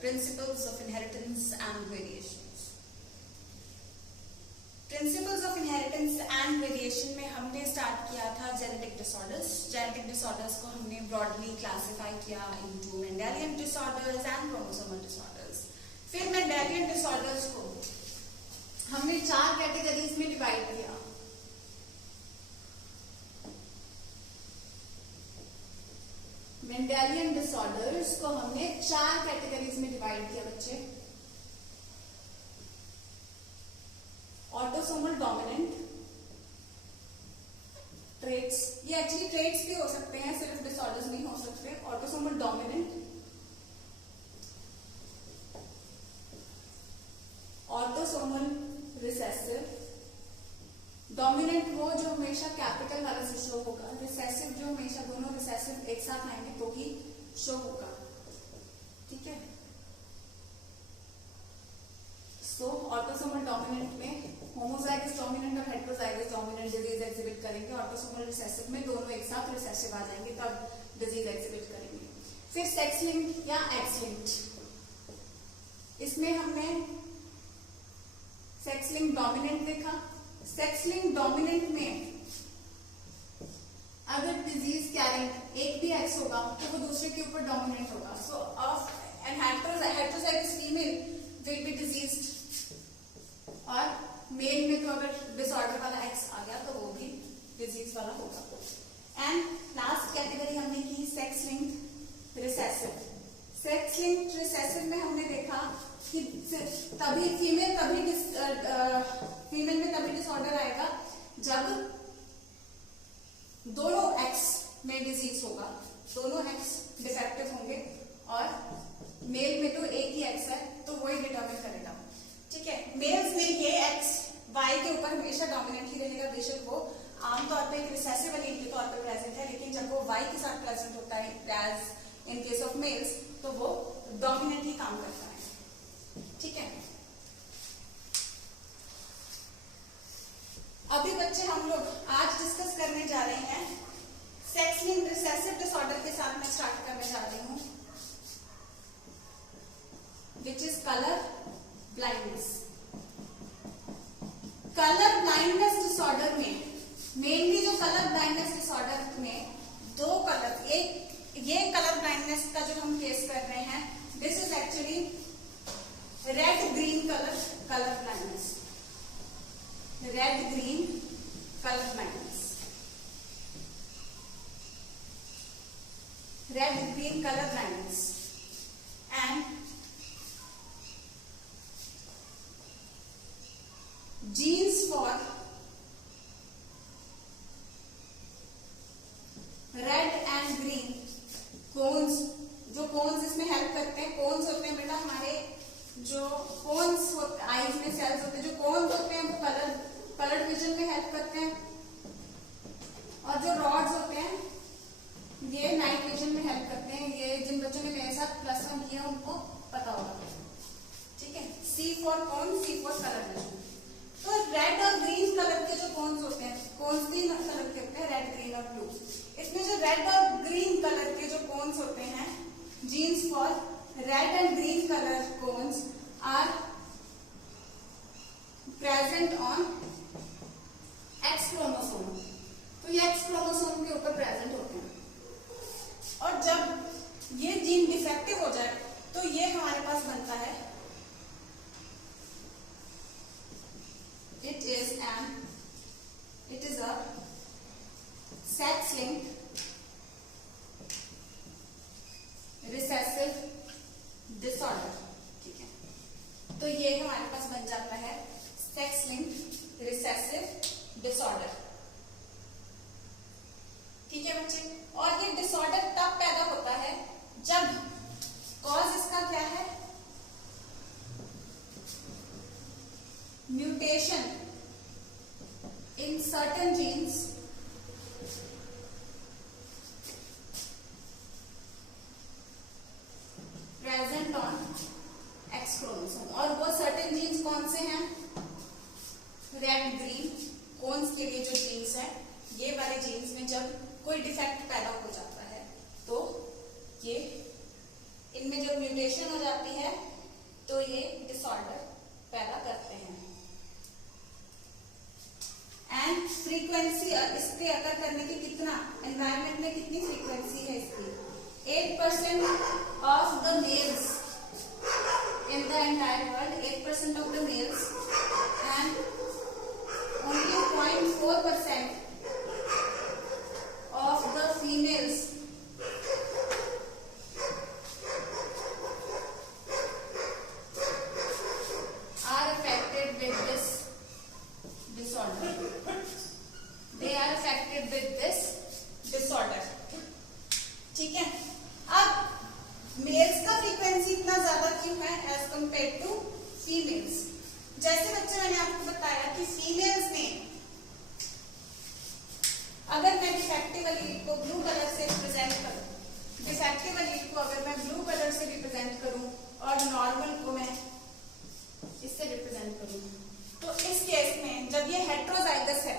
Principles of inheritance and variations. Principles of inheritance and variation में हमने start किया था जेनेटिक डिसऑर्डर्स। जेनेटिक डिसऑर्डर्स को हमने ब्रॉडली क्लासिफाई किया into Mendelian disorders and chromosomal disorders. फिर मेंडेलियन डिसऑर्डर्स को हमने 4 कैटेगरीज में डिवाइड किया। मेंडेलियन डिसऑर्डर्स को हमने 4 कैटेगरीज में डिवाइड किया बच्चे। ऑटोसोमल डोमिनेंट ट्रेट्स, ये एक्चुअली ट्रेट्स भी हो सकते हैं, सिर्फ डिसऑर्डर्स नहीं हो सकते। Autosomal dominant, autosomal recessive. Dominant वो जो हमेशा कैपिटल वाला से शो होगा, रिसेसिव जो हमेशा दोनों रिसेसिव एक साथ आएंगे तो ही शो होगा, ठीक है। सो ऑटोसोमल डोमिनेंट में होमोजाइगस डोमिनेंट और हेटेरोजाइगस डोमिनेंट डिजीज एग्जिबिट करेंगे। ऑटोसोमल रिसेसिव में दोनों एक साथ रिसेसिव आ जाएंगे तब डिजीज एग्जिबिट करेंगे। फिर सेक्स लिंक्ड या एक्स लिंक्ड, इसमें हमने सेक्स लिंक्ड डोमिनेंट देखा। सेक्स लिंक्ड डोमिनेंट में अगर डिजीज कैरिंग एक भी एक्स होगा तो वो दूसरे के ऊपर डोमिनेंट होगा। So an heterozygous female will be diseased, और मेल में तो अगर डिसऑर्डर वाला एक्स आ गया तो वो भी डिजीज वाला होगा। एंड लास्ट कैटेगरी हमने की sex linked recessive. Sex linked recessive में हमने देखा कि तभी फीमेल में तभी डिसऑर्डर आएगा जब दोनों एक्स में डिजीज होगा, दोनों एक्स डिफेक्टिव होंगे, और मेल में तो एक ही एक्स है तो वही डिटरमिन करेगा, ठीक है। मेल्स में ये एक्स वाई के ऊपर हमेशा डोमिनेंट ही रहेगा, बेशक वो आमतौर पे एक रिसेसिव एलील के तौर पर प्रेजेंट है, लेकिन जब वो वाई के साथ प्रेजेंट होता है as in case of males तो वो डोमिनेंट ही काम करता है, ठीक है। अभी बच्चे हम लोग आज डिस्कस करने जा रहे हैं सेक्स लिंक्ड रिसेसिव डिसऑर्डर के साथ मैं स्टार्ट करने जा रही हूं, which is colour blindness. Colour blindness disorder में मेनली जो कलर ब्लाइंडनेस डिसऑर्डर में दो कलर, एक ये कलर ब्लाइंडनेस का जो हम केस कर रहे हैं, this is actually red green colour blindness, red green colour blindness, red green colour blindness. And genes for red and green cones, जो कोन्स इसमें हेल्प करते हैं, कोन्स होते हैं बेटा हमारे जो कोन्स आईज में सेल्स होते हैं, जो कोन्स होते हैं वो कलर विजन में हेल्प करते हैं, और जो रॉड्स होते हैं ये नाइट विजन में हेल्प करते हैं। ये जिन बच्चों ने मेरे साथ +1 किया उनको पता होगा, ठीक है। C for cone, C for colour vision. तो रेड और ग्रीन कलर के जो कोन्स होते हैं, कोन्स 3 कलर के होते हैं, रेड, ग्रीन और ब्लू। इसमें जो रेड और ग्रीन कलर के जो कोन्स होते हैं, genes for red and green colour cones are present on X chromosome. तो ये एक्स क्रोमोसोम के ऊपर प्रेजेंट होते हैं, और जब ये जीन डिफेक्टिव हो जाए तो ये हमारे पास बनता है, it is a sex linked recessive disorder, ठीक है। तो ये हमारे पास बन जाता है सेक्स लिंक्ड रिसेसिव डिसऑर्डर, ठीक है बच्चे। और ये डिसऑर्डर तब पैदा होता है जब कॉज इसका क्या है, mutation in certain genes present on X chromosome। और वो certain genes कौन से हैं, रेड ग्रीन कोन्स के लिए जो जीन्स है, ये वाले जीन्स में जब कोई डिफेक्ट पैदा हो जाता है तो ये इनमें जब म्यूटेशन हो जाती है तो ये डिसऑर्डर पैदा करते हैं। एंड फ्रीक्वेंसी इसके अकर करने की कितना एनवायरमेंट में कितनी फ्रीक्वेंसी है इसकी 8% of the males in the entire world, 8% of the mails and only 0.4% of the females are affected with this disorder. They are affected with this disorder. ठीक है, अब मेल्स का फ्रीक्वेंसी इतना ज्यादा क्यों है एज कंपेयर टू फीमेल्स? जैसे बच्चे मैंने आपको बताया कि फीमेल्स में अगर मैं डिफेक्टिव एलील को ब्लू कलर से रिप्रेजेंट करूं, डिफेक्टिव एलील को अगर मैं ब्लू कलर से रिप्रेजेंट करूं और नॉर्मल को मैं इससे रिप्रेजेंट करूं, तो इस केस में जब ये हेट्रोजाइगस है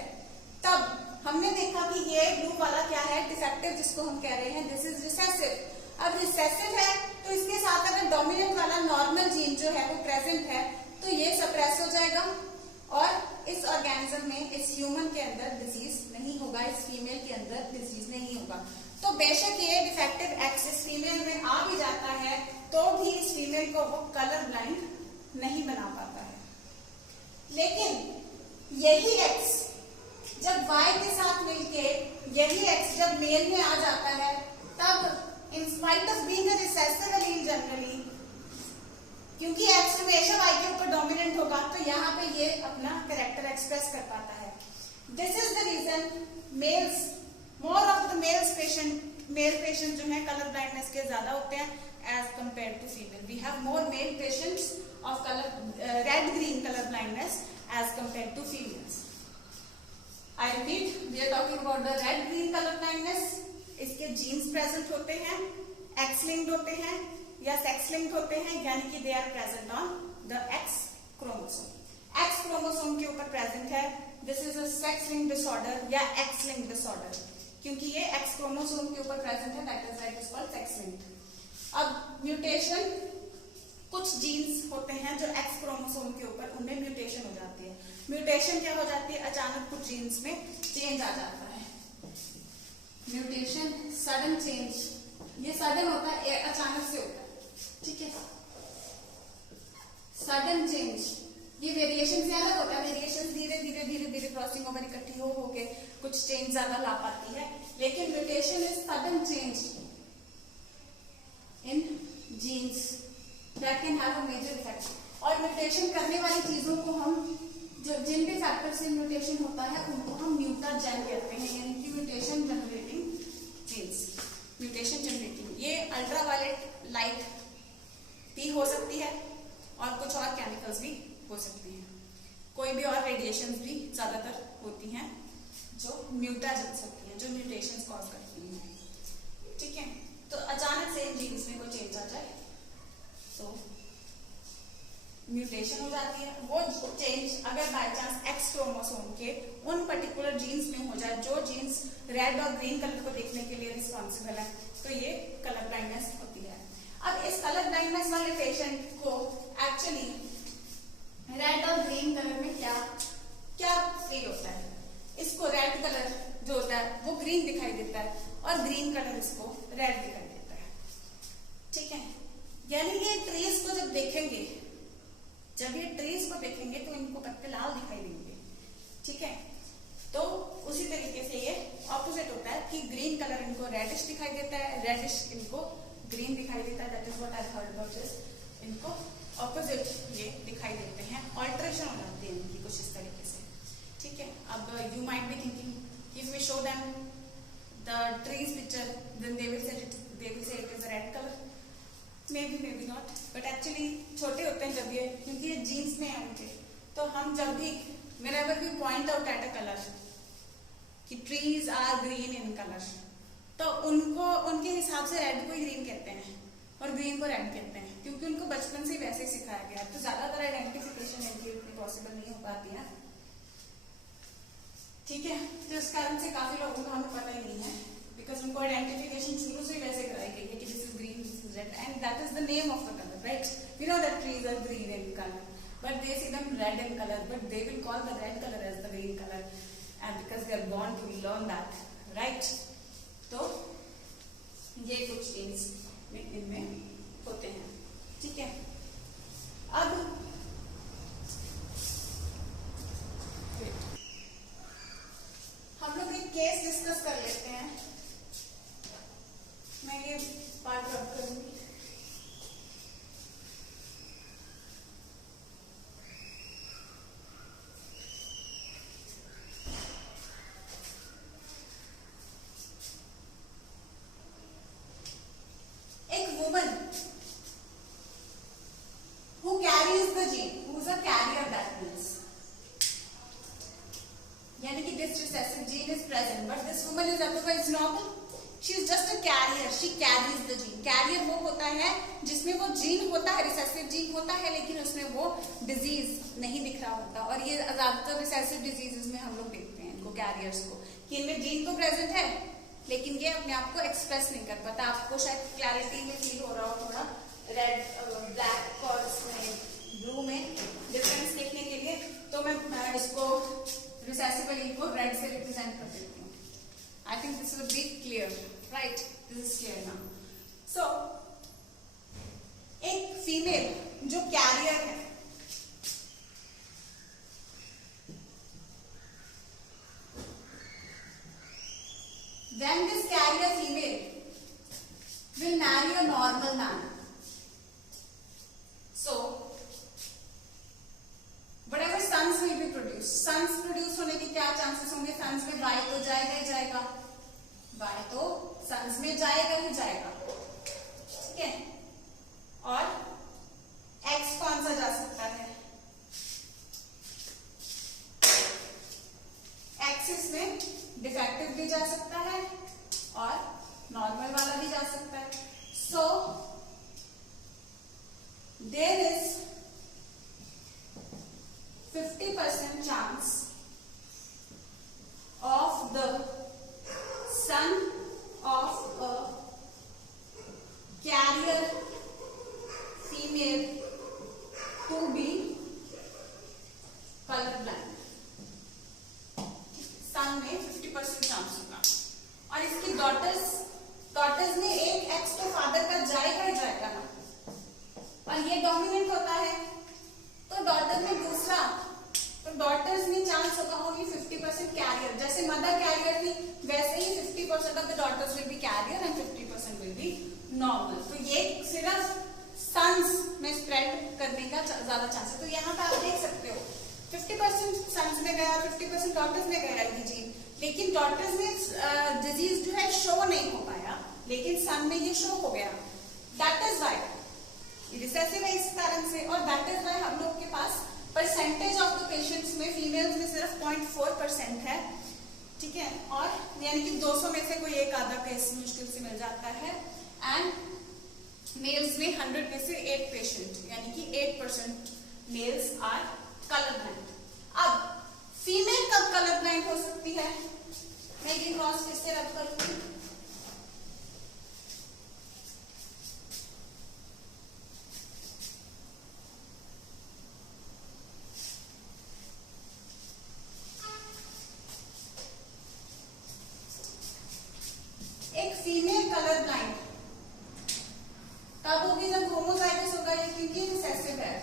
तब हमने देखा कि ये ब्लू वाला क्या है डिफेक्टिव, जिसको हम कह रहे हैं दिस इज रिसेसिव। अब रिसेसिव है तो इसके साथ अगर डोमिनेंट वाला नॉर्मल जीन जो है वो प्रेजेंट है तो ये सप्रेस हो जाएगा और इस ऑर्गेनिज्म में, इस ह्यूमन के अंदर डिजीज नहीं होगा, इस फीमेल के अंदर डिजीज नहीं होगा। तो बेशक ये डिफेक्टिव एक्स इस फीमेल में आ भी जाता है तो भी इस फीमेल को वो कलर ब्लाइंड नहीं बना पाता है। लेकिन यही एक्स जब वाई के साथ मिलके, यही एक्स जब मेल में आ जाता है तब in spite of being a recessive allele generally, क्योंकि एक्स हमेशा वाई के ऊपर डोमिनेंट होगा तो यहाँ पे ये अपना कैरेक्टर एक्सप्रेस कर पाता है। This is the reason males, more of the male patient जो है कलर ब्लाइंडनेस के ज्यादा होते हैं as compare to female. We have more male patients of colour red green colour blindness as compare to females. I repeat, we are talking about the red green colour blindness. इसके genes present होते हैं, x linked होते हैं या sex linked होते हैं, यानी कि they are present on the X chromosome. X chromosome के ऊपर प्रेजेंट है, this is a sex linked disorder या एक्स लिंक्ड डिसऑर्डर, क्योंकि ये एक्स क्रोमोसोम के ऊपर प्रेजेंट है, that is why it is called sex linked. अब म्यूटेशन, कुछ जीन्स होते हैं जो एक्स क्रोमोसोम के ऊपर, उनमें म्यूटेशन हो जाती है। म्यूटेशन क्या हो जाती है? अचानक कुछ जीन्स में चेंज आ जाता है। म्यूटेशन सडन चेंज, ये सडन होता है, अचानक से होता है, ठीक है। सडन चेंज, ये वेरिएशन से अलग होता है। वेरिएशन धीरे धीरे धीरे धीरे क्रॉसिंग ओवर इकट्ठी हो के कुछ चेंज ज्यादा ला पाती है, लेकिन mutation is sudden change in genes that can have a major effect. और म्यूटेशन करने वाली चीजों को हम, जो जिन भी फैक्टर से म्यूटेशन होता है उनको हम म्यूटाजेन कहते हैं, यानी कि mutation generating genes. Mutation generating, ये अल्ट्रावायलेट लाइट भी हो सकती है और कुछ और केमिकल्स भी हो सकती हैं, कोई भी और रेडिएशंस भी ज्यादातर होती हैं जो म्यूटाजेंस होती हैं, जो म्यूटेशंस कॉज करती हैं, ठीक है। तो अचानक से जीन्स में कोई चेंज आ जाए तो म्यूटेशन हो जाती है। वो चेंज अगर बाय चांस एक्स क्रोमोसोम के उन पर्टिकुलर जीन्स में हो जाए जो जीन्स रेड और ग्रीन कलर को देखने के लिए रिस्पॉन्सिबल है, तो ये कलर ब्लाइंडनेस होती है। अब इस कलर ब्लाइंडनेस वाले पेशेंट को एक्चुअली रेड और ग्रीन कलर में क्या क्या फील होता है? इसको रेड कलर जो होता है वो ग्रीन दिखाई देता है और ग्रीन कलर इसको रेड दिखाई देता है, ठीक है। यानी ये ट्रीज को जब देखेंगे, जब ये ट्रीज को देखेंगे तो इनको पत्ते लाल दिखाई देंगे, ठीक है। तो उसी तरीके से ये ऑपोजिट होता है कि ग्रीन कलर इनको रेडिश दिखाई देता है, रेडिश इनको ग्रीन दिखाई देता है। That is what I heard about this. इनको ऑपोजिट ये दिखाई देते हैं, ऑल्ट्रेशन हो जाती है इनकी कुछ इस तरीके से, ठीक है। अब you might be thinking if we show them the trees picture then they will say it is a red colour, maybe not, but actually छोटे होते हैं जब ये, क्योंकि ये जीन्स में है उनके, तो हम जब भी whenever we point out at a color कि trees are green in color, तो उनको उनके हिसाब से रेड को ही ग्रीन कहते हैं और ग्रीन को रेड कहते हैं, क्योंकि उनको बचपन से ही वैसे ही सिखाया गया है। तो ज्यादातर आइडेंटिफिकेशन इनकी उतनी पॉसिबल नहीं हो पाती है, ठीक है। तो इस कारण से काफी लोगों को हमें पता ही नहीं है, बिकॉज उनको आइडेंटिफिकेशन शुरू से ही वैसे कराई गई है कि this is green, this is red, and that is the name of the color, right? We know that trees are green in color, but they see them red in color, but they will call the red color as the green color, and because they are born to learn that, right? तो ये कुछ change इनमें होते हैं, ठीक है? अब हम लोग एक केस डिस्कस कर लेते हैं. मैं ये पार्ट रब करूंगी. एक woman who carries the gene, who is a carrier, that means, यानी कि this recessive gene is present, but this woman is otherwise normal. She is just a carrier. She carries the gene. Carrier वो होता है जिसमें वो gene होता है, recessive gene होता है, लेकिन उसमें वो डिजीज नहीं दिख रहा होता. और ये ज्यादातर रिसेसिव डिजीजेस में हम लोग देखते हैं इनको, कैरियर्स को, कि इनमें जीन तो प्रेजेंट है लेकिन ये अपने आप को एक्सप्रेस नहीं कर पाता. आपको शायद क्लैरिटी में फील हो रहा हो थोड़ा, रेड ब्लैक और इसमें ब्लू में डिफरेंस देखने के लिए. तो मैं इसको रिसेसिव एलील को रेड से रिप्रेजेंट कर देती हूँ. I think this would be clear, right? This is clear now. So एक फीमेल जो कैरियर है, when this carrier female will marry a normal man, so whatever sons will be produced, sons produce होने के क्या chances होंगे? sons में y तो जाएगा ही जाएगा, y तो sons में जाएगा ही जाएगा, ठीक है? और x कौन सा जा सकता है? x इसमें डिफेक्टिव भी जा सकता है और नॉर्मल वाला भी जा सकता है. So there is 50% chance of the son of a carrier female to be colorblind. सन में 50% चांस होगा. और इसकी डॉटर्स में एक एक्स तो फादर का जाएगा ही जाएगा ना, और ये डोमिनेंट होता है, तो डॉटर में दूसरा, तो डॉटर्स में चांस होगा ओनली 50% कैरियर. जैसे मदर कैरियर थी वैसे ही 50% of the daughters will be carrier and 50% will be normal. तो ये सिर्फ सन्स में स्प्रेड करने का ज्यादा चांस है. तो यहाँ पे आप देख सकते हो 50% सन्स में गया, 50% डॉटर्स में गया ये जीन, लेकिन डॉटर्स में डिजीज जो है शो नहीं हो पाया, लेकिन सन में ये शो हो गया. दैट इज वाई रिसेसिव है इस कारण से, और दैट इज वाई हम लोग के पास परसेंटेज ऑफ द पेशेंट्स में फीमेल्स में सिर्फ 0.4% है, ठीक है? और यानी कि 200 में से कोई एक आधा केस मुश्किल से मिल जाता है. एंड मेल्स में 100 में से 8 पेशेंट, यानी कि 8% मेल्स आर कलर ब्लाइंड. अब फीमेल कब कलर ब्लाइंड हो सकती है? मैं ये क्रॉस फिर से रब करूंगी. एक फीमेल कलर ब्लाइंड तब होगी जब होमोजाइगस होगा, ये क्योंकि रिसेसिव है.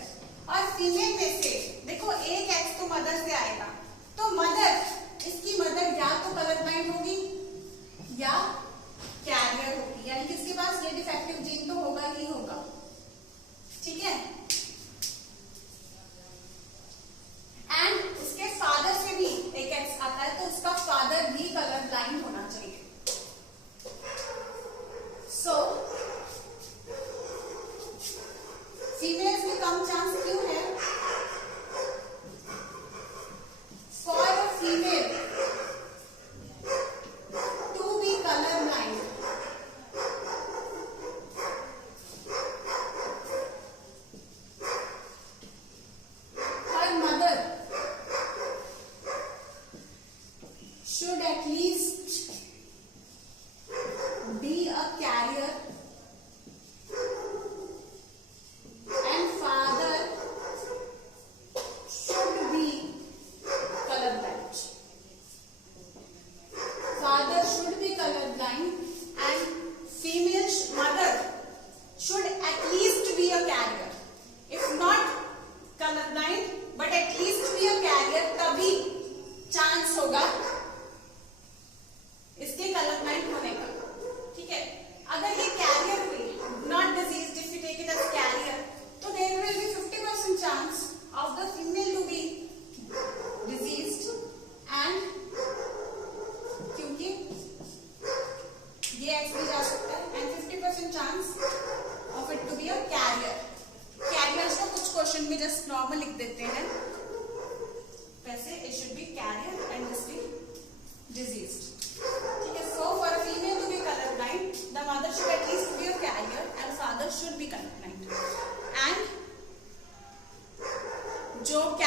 और फीमेल में से देखो एक एक्स तो मदर से आएगा, तो मदर, इसकी मदर या तो कलर ब्लाइंड होगी या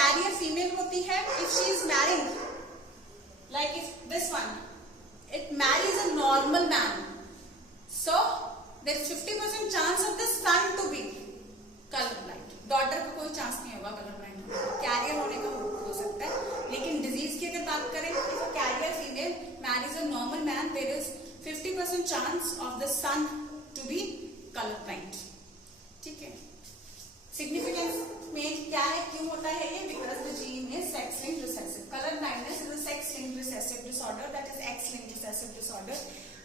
कैरियर फीमेल होती है, if she is marrying, like if this one, it marries a normal man, so there is 50% chance of the son to be color blind. Daughter का कोई chance नहीं होगा कलर ब्लाइंड होने का, कैरियर होने का हो सकता है, लेकिन डिजीज की अगर बात करें, if a carrier female marries a normal man, there is 50% chance of the son to be color blind. ठीक है, सिग्निफिकेंस में क्या है, क्यों होता है ये? Because the gene is sex linked recessive. Colour blindness is a sex linked recessive disorder, that is X linked recessive disorder,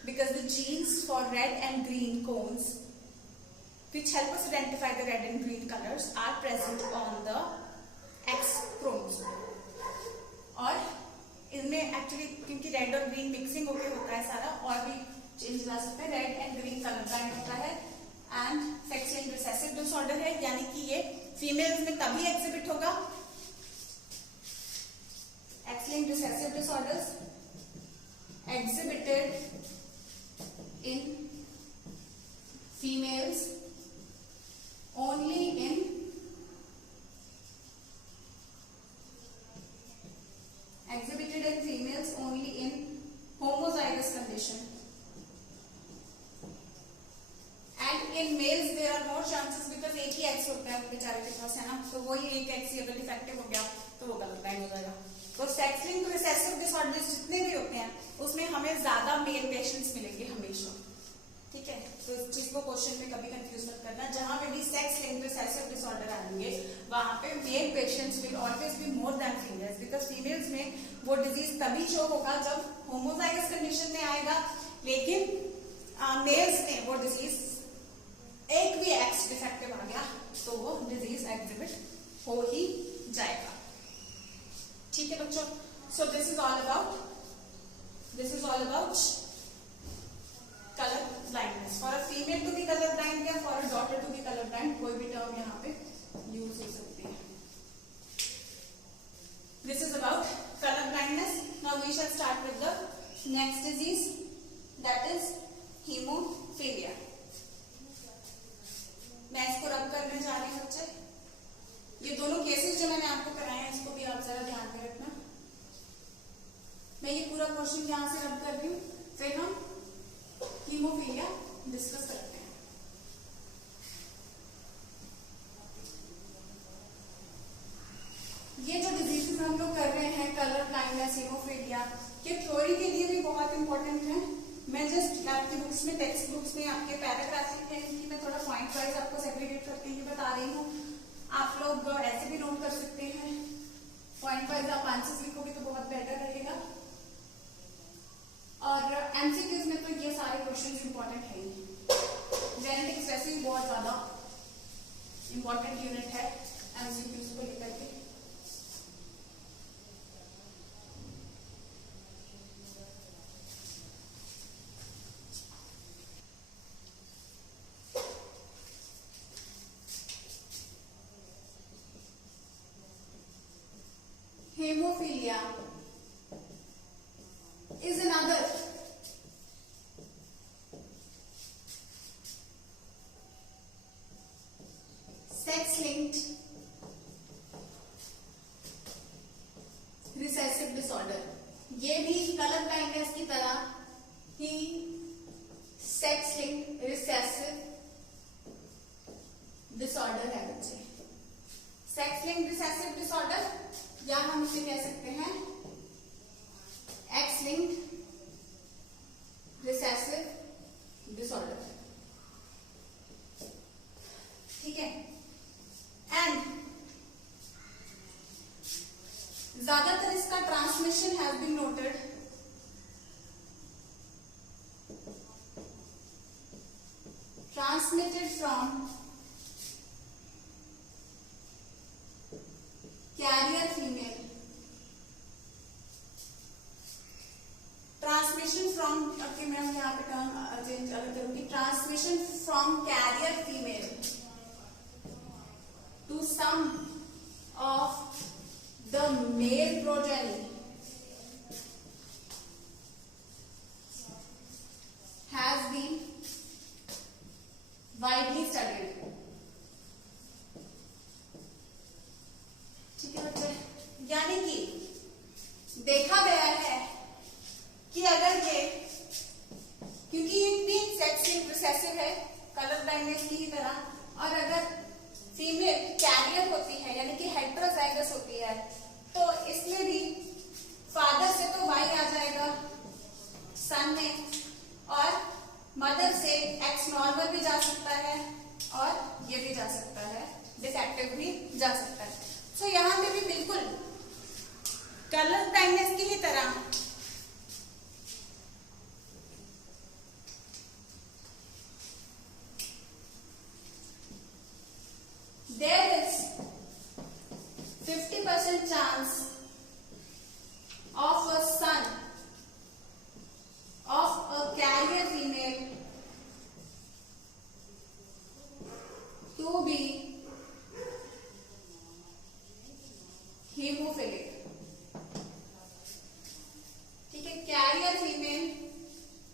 because the genes for red and green cones which help us identify the red and green colors are present on the X chromosome. और इनमें actually क्योंकि red और green mixing होके होता है सारा, और भी चेंज ला सकते हैं. Red and green colour blind होता है and sex linked recessive disorder है, यानी कि ये फीमेल्स में तभी एग्जिबिट होगा. X linked recessive disorders exhibited in females only in homozygous condition, and in males there are more chances because एक ही एक्स होता है बेचारे के पास, है ना, तो वही एक एक्स ही अगर डिफेक्टिव हो गया तो वो कलर ब्लाइंड हो जाएगा. तो सेक्स लिंक्ड रिसेसिव डिसऑर्डर्स जितने भी होते हैं उसमें हमें ज्यादा मेल पेशेंट्स मिलेंगे हमेशा. ठीक है, तो इस चीज को क्वेश्चन में कभी कंफ्यूज मत करना. जहां पे भी सेक्स लिंक्ड रिसेसिव डिसऑर्डर आएंगे वहां पे male patients will always be more than females, because females में वो डिजीज तभी शो होगा जब होमोजाइगस कंडीशन में आएगा, लेकिन मेल्स में वो डिजीज एक भी एक्स डिफेक्टिव आ गया तो वो डिजीज एग्जिबिट हो ही जाएगा. ठीक है बच्चों, सो this is all about color blindness. For a female to be color blind या for a daughter to be color blind, कोई भी term यहाँ पे यूज हो सकती है. This is about color blindness. Now we shall start with the next disease, that is hemophilia. मैं इसको रब करने जा रही हूँ बच्चे. ये दोनों केसेस जो मैंने आपको कराए हैं इसको भी आप जरा ध्यान में रखना. मैं ये पूरा क्वेश्चन यहाँ से रब कर रही हूँ, फिर हम हीमोफीलिया डिस्कस करते हैं. ये जो डिजीजेस हम लोग कर रहे हैं, कलर ब्लाइंडनेस, हीमोफीलिया, ये थ्योरी के लिए भी बहुत इंपॉर्टेंट है. मैं जस्ट आपकी बुक्स में, टेक्स्ट बुक्स में आपके पैराग्राफ है इनकी मैं थोड़ा पॉइंट वाइज आपको सेग्रीगेट करके ही बता रही हूँ. आप लोग ऐसे भी नोट कर सकते हैं, पॉइंट वाइज आप आंसर्स लिखोगे तो बहुत बेटर रहेगा. और एमसीक्यूज में तो ये सारे क्वेश्चंस इंपॉर्टेंट है ही. जेनेटिक्स वैसे ही बहुत ज्यादा इंपॉर्टेंट यूनिट है एमसीक्यूज को लेकर के. Haemophilia is another sex-linked recessive disorder. ये भी कलर ब्लाइंडनेस की तरह ही sex-linked recessive disorder है बच्चे. sex-linked recessive disorder या हम इसे कह सकते हैं X-linked recessive disorder. ठीक है, एंड ज्यादातर इसका transmission has been noted transmitted from carrier female. Transmission from, okay मैं यहाँ पे टर्म चेंज करूंगी, transmission from carrier female to some of the male progeny has been widely studied. ठीक है बच्चे, यानी कि देखा गया है कि अगर ये, क्योंकि ये भी सेक्सुअल रिसेसिव है कलर ब्लाइंडनेस की ही तरह, और अगर फीमेल कैरियर होती है यानी कि हेटेरोजाइगस होती है, तो इसमें भी फादर से तो वाई आ जाएगा सन में, और मदर से एक्स नॉर्मल भी जा सकता है और ये भी जा सकता है, डिफेक्टिव भी जा सकता है। सो यहाँ पे भी बिल्कुल कलर ब्लाइंडनेस की ही तरह there is 50% chance of a son of a carrier female to be hemophilic। ठीक है, कैरियर फीमेल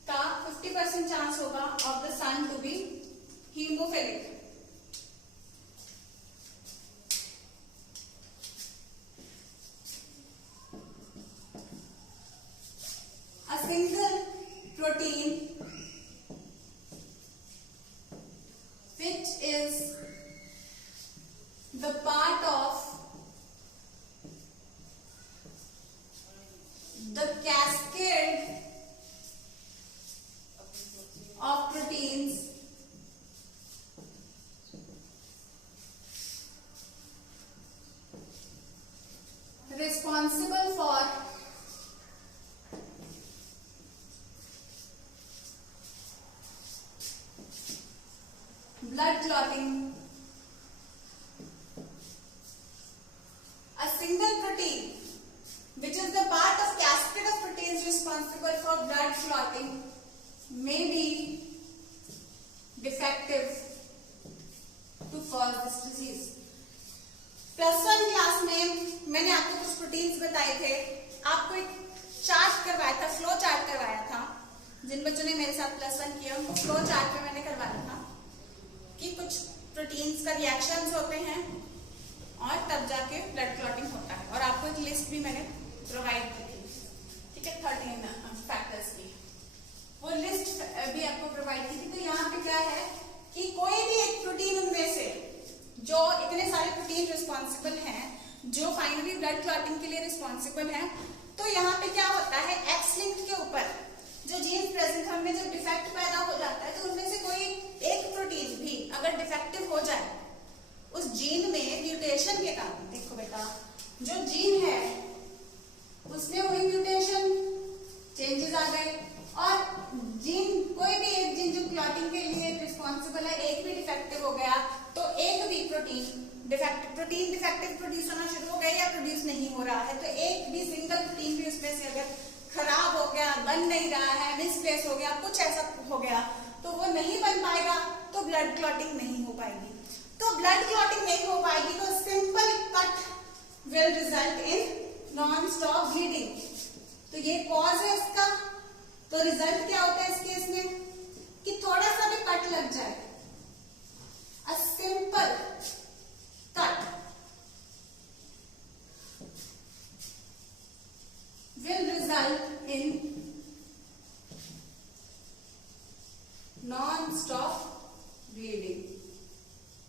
का 50% चांस होगा of the son to be haemophilic. A single protein which is the part of the cascade of proteins responsible for blood clotting। A single protein which is the part of cascade of proteins responsible for blood clotting may be defective to cause this disease। +1 class में मैंने आपको कुछ proteins बताए थे, आपको एक chart करवाया था, फ्लो चार्ट करवाया था। जिन बच्चों ने मेरे साथ +1 किया उनको फ्लो चार्ट में मैंने करवाया था कि कुछ प्रोटीन्स का रिएक्शंस होते हैं और तब जाके ब्लड क्लॉटिंग होता है, और आपको एक लिस्ट भी मैंने प्रोवाइड की थी। ठीक है, 13 फैक्टर्स की वो लिस्ट भी आपको प्रोवाइड की थी। तो यहाँ पे क्या है कि कोई भी एक प्रोटीन उनमें से, जो इतने सारे प्रोटीन रिस्पॉन्सिबल हैं जो फाइनली ब्लड क्लॉटिंग के लिए रिस्पॉन्सिबल हैं, तो यहाँ पे क्या होता है, एक्स लिंक्ड के ऊपर जो जीन प्रेजेंट है उनमें जब डिफेक्ट पैदा हो जाता है, तो उनमें से कोई एक प्रोटीन भी अगर डिफेक्टिव हो जाए उस जीन में म्यूटेशन के कारण, देखो बेटा जो जीन है उसमें हुई म्यूटेशन, चेंजेस आ गए, और जीन कोई भी एक जीन जो क्लॉटिंग के लिए रिस्पॉन्सिबल है एक भी डिफेक्टिव हो गया, तो एक भी प्रोटीन डिफेक्टिव प्रोड्यूस होना शुरू हो गया या प्रोड्यूस नहीं हो रहा है, तो एक भी सिंगल प्रोटीन भी उसमें से अगर खराब हो गया, बन नहीं रहा है, मिसप्लेस हो गया, कुछ ऐसा हो गया, तो वो नहीं बन पाएगा, तो ब्लड क्लॉटिंग नहीं हो पाएगी। तो ब्लड क्लॉटिंग नहीं हो पाएगी तो simple cut will result in non stop bleeding. तो ये कॉज है इसका। तो रिजल्ट क्या होता है इस केस में कि थोड़ा सा भी कट लग जाए, a simple cut will result in non-stop bleeding।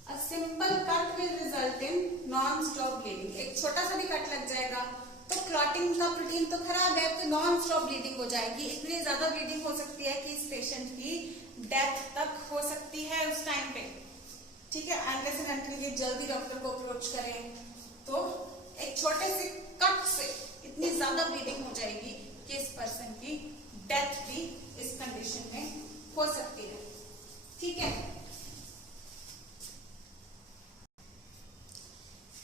A simple cut will result in non-stop bleeding। एक छोटा सा भी कट लग जाएगा तो क्लॉटिंग का प्रोटीन तो खराब है, तो नॉन स्टॉप ब्लीडिंग हो जाएगी। इतनी ज्यादा ब्लीडिंग हो सकती है कि इस पेशेंट की डेथ तक हो सकती है उस टाइम पे। ठीक है, अनलेस एंड अनटिल ये जल्दी डॉक्टर को अप्रोच करें, तो एक छोटे से कट से इतनी ज्यादा ब्लीडिंग हो जाएगी कि इस पर्सन की डेथ भी इस कंडीशन में हो सकती है। ठीक है,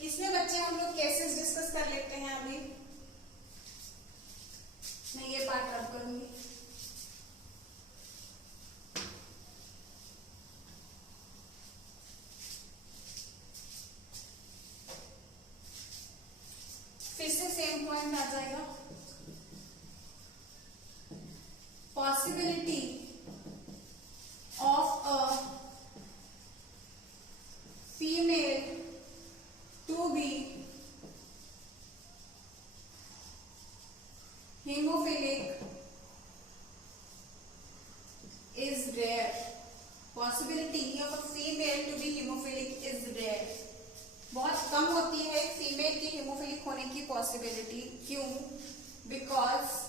इसमें बच्चे हम लोग केसेस डिस्कस कर लेते हैं। अभी मैं ये पार्ट रब करूंगी। फिर से सेम पॉइंट आ जाएगा, possibility of a female to be possibility. क्यों? Because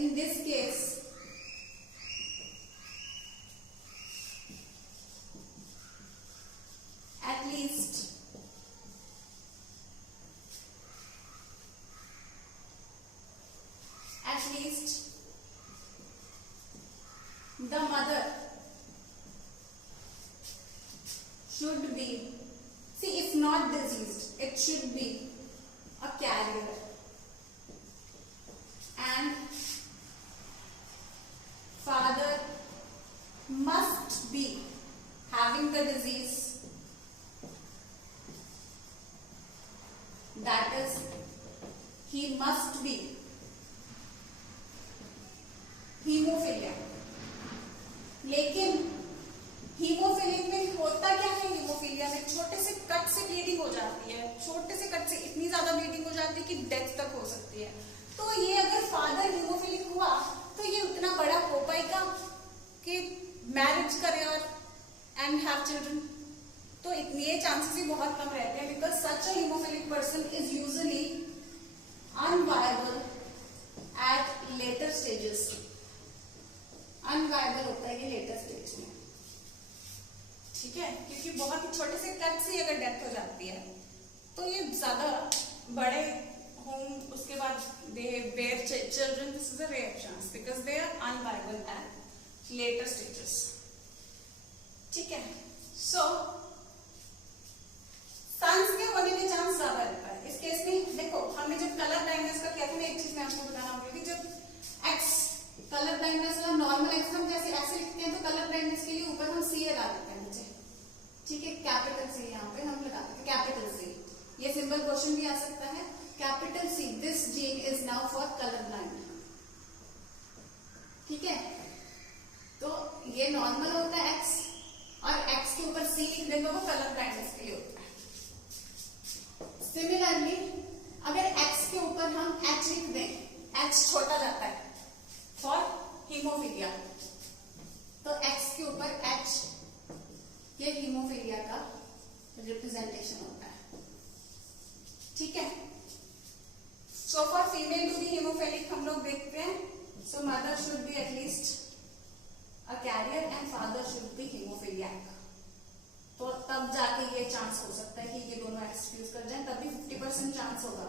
in this case at least the mother should be, see, if not diseased, it should be a carrier, and father must be having the disease, that is, he must be haemophilia. लेकिन haemophilic में होता क्या है? Haemophilia में छोटे से cut से bleeding हो जाती है, छोटे से कट से इतनी ज्यादा ब्लीडिंग हो जाती है कि डेथ तक हो सकती है। तो ये अगर फादर हीमोफीलिक हुआ तो ये उतना बड़ा हो पाएगा कि मैरिज करे और एंड हैव चिल्ड्रन? तो ये चांसेस ही बहुत कम रहते हैं, because such a haemophilic person is usually unviable at later stages. Unviable होता है ये लेटर स्टेज में, ठीक है, क्योंकि बहुत ही छोटे से कट से अगर डेथ हो जाती है तो ये ज्यादा बड़े होम उसके बाद they bear children, this is a rare chance because they are unviable at later stages. ठीक है, सो सन्स के होने के चांस ज्यादा रहता है। इस केस में देखो, हमने जब कलर ब्लाइंडनेस का किया था, मैं एक चीज मैं आपको बताना होगी, जब एक्स कलर ब्लाइंडनेस वाला नॉर्मल एक्स हम जैसे ऐसे लिखते हैं तो कलर ब्लाइंडनेस के लिए ऊपर हम सी लगा देते हैं नीचे, ठीक है, कैपिटल सी यहाँ पे हम लगा देते हैं, कैपिटल सी। ये सिंपल क्वेश्चन भी आ सकता है, capital C, this gene is now for colour blind. ठीक है, तो ये नॉर्मल होता है एक्स, और एक्स के ऊपर सी लिख देंगे वो कलर ब्लाइंडनेस के लिए होता है। सिमिलरली अगर एक्स के ऊपर हम एच लिख दें, एच छोटा जाता है फॉर हीमोफीलिया, तो एक्स के ऊपर एच ये हीमोफीलिया का रिप्रेजेंटेशन होता है। ठीक है, so for female to be haemophilic हम लोग देखते हैं, so mother should be at least a carrier and father should be haemophiliac. तो तब जाके ये चांस हो सकता है कि ये दोनों एक्सक्यूज कर जाएं, तब भी 50% चांस होगा।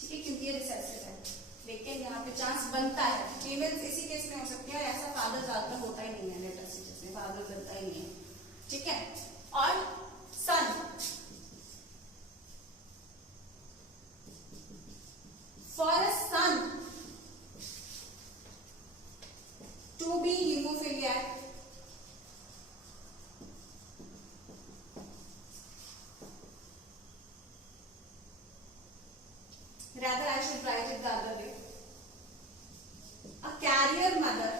ठीक है, क्योंकि ये रिसेसिव है, लेकिन यहाँ पे चांस बनता है। फीमेल्स इसी केस में हो सकती है, और ऐसा फादर ज्यादातर होता ही नहीं है लेटर स्टेजेस में, फादर बनता ही नहीं है। ठीक है, और son, for a son to be haemophiliac, rather I should write it the other way. A carrier mother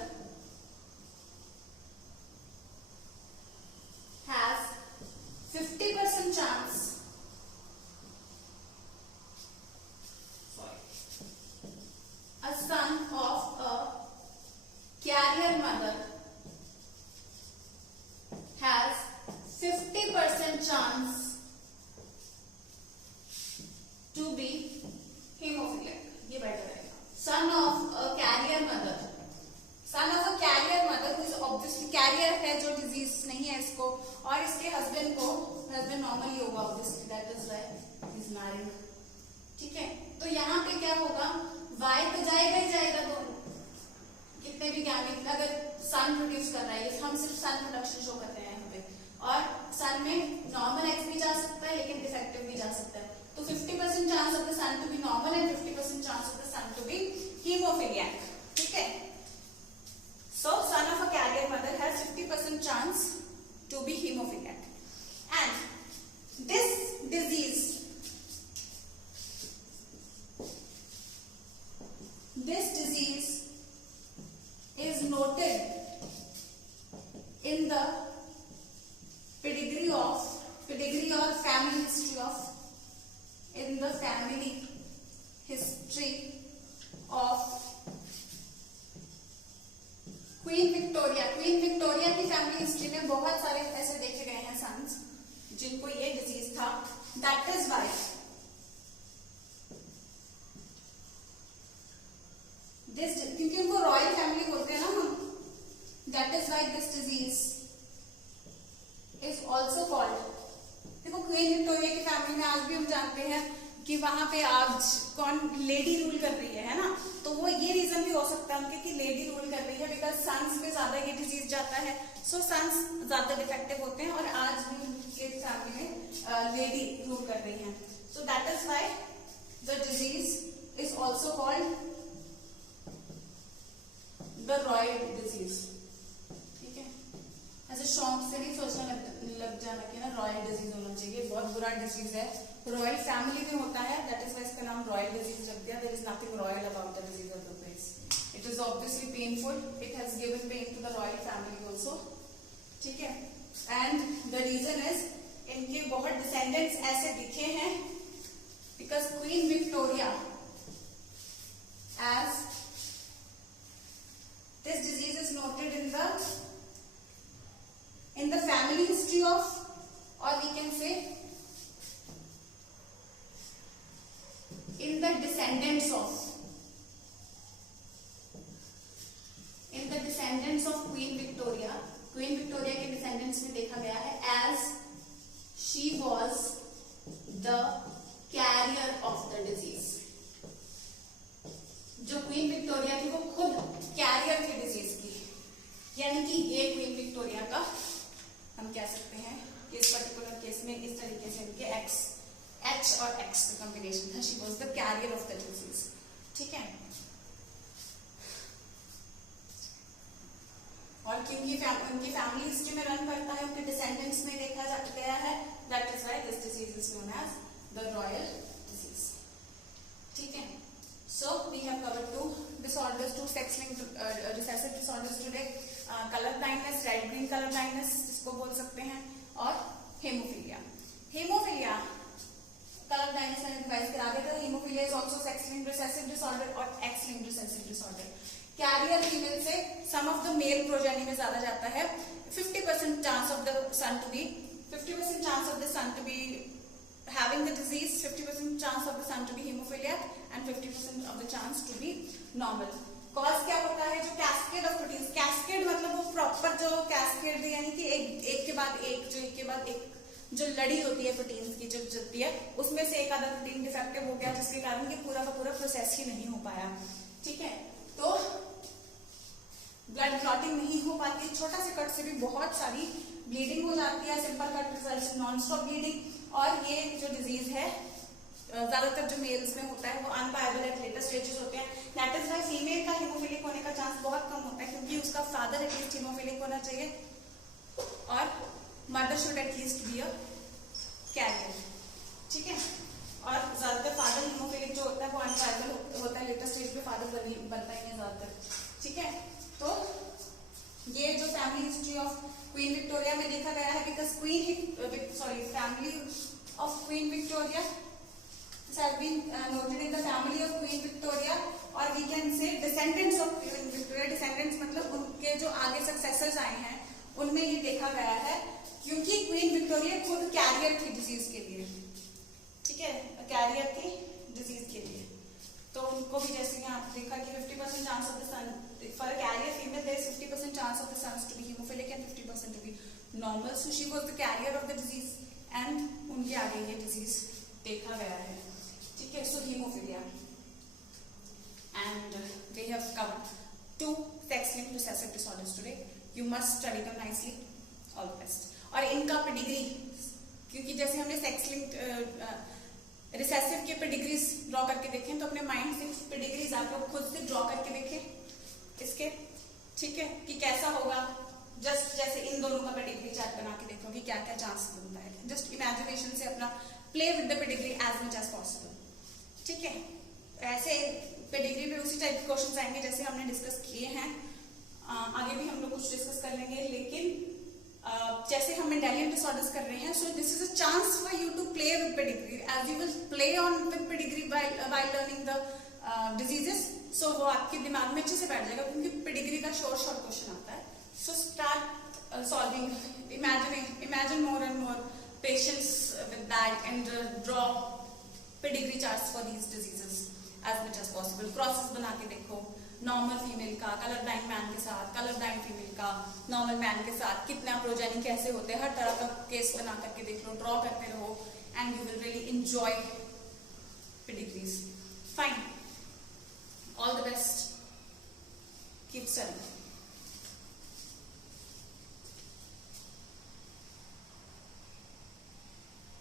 has 50% chance, a son of a carrier mother has 50% chance to be haemophilic. ये better रहेगा। Son of a carrier mother, son of a carrier mother who is obviously carrier है, जो disease नहीं है इसको, और इसके husband को, हस्बैंड नॉर्मली होगा obviously, that is why he is married. ठीक है, तो यहाँ पे क्या होगा, वाई तो जाएगा ही जाएगा, दोनों कितने भी गैमेट, अगर सन प्रोड्यूस कर रहा है, हम सिर्फ सन प्रोडक्शन शो कर रहे हैं यहाँ पे, और सन में नॉर्मल एक्स भी जा सकता है लेकिन डिफेक्टिव भी जा सकता है। तो 50% chance of the son to be normal and 50% chance of the son to be haemophiliac. ठीक है, so son of a carrier mother has 50% chance to be haemophiliac, and this disease, is noted in the pedigree or family history of, in the family history of queen Victoria. Queen Victoria की family history में बहुत सारे ऐसे देखे गए हैं called, देखो queen Victoria की फैमिली में आज भी हम जानते हैं कि वहां पे आज कौन लेडी रूल कर रही है ना, तो वो ये रीजन भी हो सकता है उनके कि लेडी रूल कर रही है, बिकॉज सन्स पे ज्यादा ये डिजीज जाता है, सो सन्स ज्यादा डिफेक्टिव होते हैं, और आज भी उनके फैमिली में लेडी रूल कर रही है, so that is why the disease is also called the royal disease. ठीक है, ऐसे शौक से नहीं सोचना लग जाना कि ना रॉयल डिजीज होना चाहिए, बहुत बुरा डिजीज है, रॉयल फैमिली में होता है, दैट इज वाई इसका नाम रॉयल डिजीज रख दिया। There is nothing royal about the disease of the place, it is obviously painful, it has given pain to the royal family also. ठीक है, एंड द रीजन इज इनके बहुत descendants ऐसे दिखे हैं because queen Victoria as this disease is noted in the family history of, or we can say in the descendants of Queen Victoria, Queen Victoria के descendants में देखा गया है as she was the carrier of the disease। जो queen Victoria थी वो खुद career थी डिजीज की, यानी कि ये क्वीन विक्टोरिया का हम कह सकते हैं कि इस पर्टिकुलर केस में इस तरीके से इनके H और X का कॉम्बिनेशन था, she was the carrier of the disease. ठीक है, और क्योंकि उनकी फैमिली हिस्ट्री में रन करता है, उनके डिसेंडेंट्स में देखा गया है, that is why this disease is known as the royal disease. ठीक है, so we have covered two disorders, two sex-linked recessive disorders today, color blindness, red green color blindness जिसको बोल सकते हैं, और हेमोफीलिया। हेमोफीलिया color blindness मैंने डिवाइस करा दिया था। Haemophilia is also sex-linked recessive disorder और X-linked recessive disorder. Carrier female से some of the male progeny में ज्यादा जाता है, 50% chance of the son to be 50% chance of the son to be having the disease, 50% chance of the son to be hemophiliac and 50% of the chance to be normal। Cause क्या होता है, जो cascade of proteins, cascade मतलब वो proper जो cascade यानी कि एक के बाद एक, जो एक के बाद एक जो लड़ी होती है प्रोटीन्स की जो चलती है, उसमें से एक आधा प्रोटीन डिफेक्टिव हो गया, जिसके कारण कि पूरा का पूरा प्रोसेस ही नहीं हो पाया। ठीक है, तो ब्लड क्लॉटिंग नहीं हो पाती, छोटा से कट से भी बहुत सारी ब्लीडिंग हो जाती है, simple cut result non stop bleeding, और ये जो डिजीज है ज्यादातर जो मेल्स में होता है वो अनवायबल एट लेटर स्टेजेस होते हैं, दैट इज व्हाई फीमेल का हीमोफिलिक होने का चांस बहुत कम होता है, क्योंकि उसका फादर एटलीस्ट हीमोफिलिक होना चाहिए और mother should at least be a carrier. ठीक है, और ज्यादातर फादर हीमोफिलिक जो होता है वो अनवायबल होता है, लेटर स्टेज पे फादर बनता ही नहीं ज्यादातर। ठीक है, तो ये जो family history of queen Victoria में देखा गया है, because family of queen Victoria has been noted in the family of Queen Victoria, or we can say descendants of Queen Victoria। descendants मतलब उनके जो आगे सक्सेसर्स आए हैं उनमें ये देखा गया है, क्योंकि क्वीन विक्टोरिया खुद कैरियर थी डिजीज के लिए। ठीक है, कैरियर थी डिजीज के लिए, तो उनको भी जैसे यहाँ देखा कि 50% chance of the son for a carrier female, there is 50% chance of the sons to be haemophilic and 50% to be normal, so she was the carrier of the disease and उनके आगे ये डिजीज देखा गया है। ठीक है, so haemophilia, and we have covered 2 sex-linked recessive disorders today, you must study them nicely, all the best। और इनका पेडिग्री, क्योंकि जैसे हमने सेक्स-लिंक्ड रिसेसिव के पेडिग्रीज ड्रॉ करके देखें, तो अपने माइंड से पेडिग्रीज आप लोग खुद से ड्रॉ करके देखें इसके। ठीक है, कि कैसा होगा, जस्ट जैसे इन दोनों का पेडिग्री चार्ट बना के देखो कि क्या क्या चांस बनता है, जस्ट इमेजिनेशन से अपना play with the pedigree as much as possible. ठीक है, ऐसे पेडिग्री में उसी टाइप के क्वेश्चंस आएंगे जैसे हमने डिस्कस किए हैं, आगे भी हम लोग कुछ डिस्कस कर लेंगे, लेकिन जैसे हम मेंडेलियन डिसऑर्डर्स कर रहे हैं, so this is a chance for you to play with pedigree, as you will play on with pedigree while learning the diseases, so वो आपके दिमाग में अच्छे से बैठ जाएगा, क्योंकि पेडिग्री का शॉर्ट क्वेश्चन आता है। So start solving, imagine more and more patience with that, and draw pedigree charts for these diseases as much as possible। Crosses बना के देखो, नॉर्मल फीमेल का, कलर ब्लाइंड मैन के साथ, कलर ब्लाइंड फीमेल का, normal man के साथ कितना प्रोजेनी कैसे होते हैं, हर तरह का केस बना करके देख लो, ड्रॉ करते रहो, and you will really enjoy pedigrees. Fine, all the best, keep studying.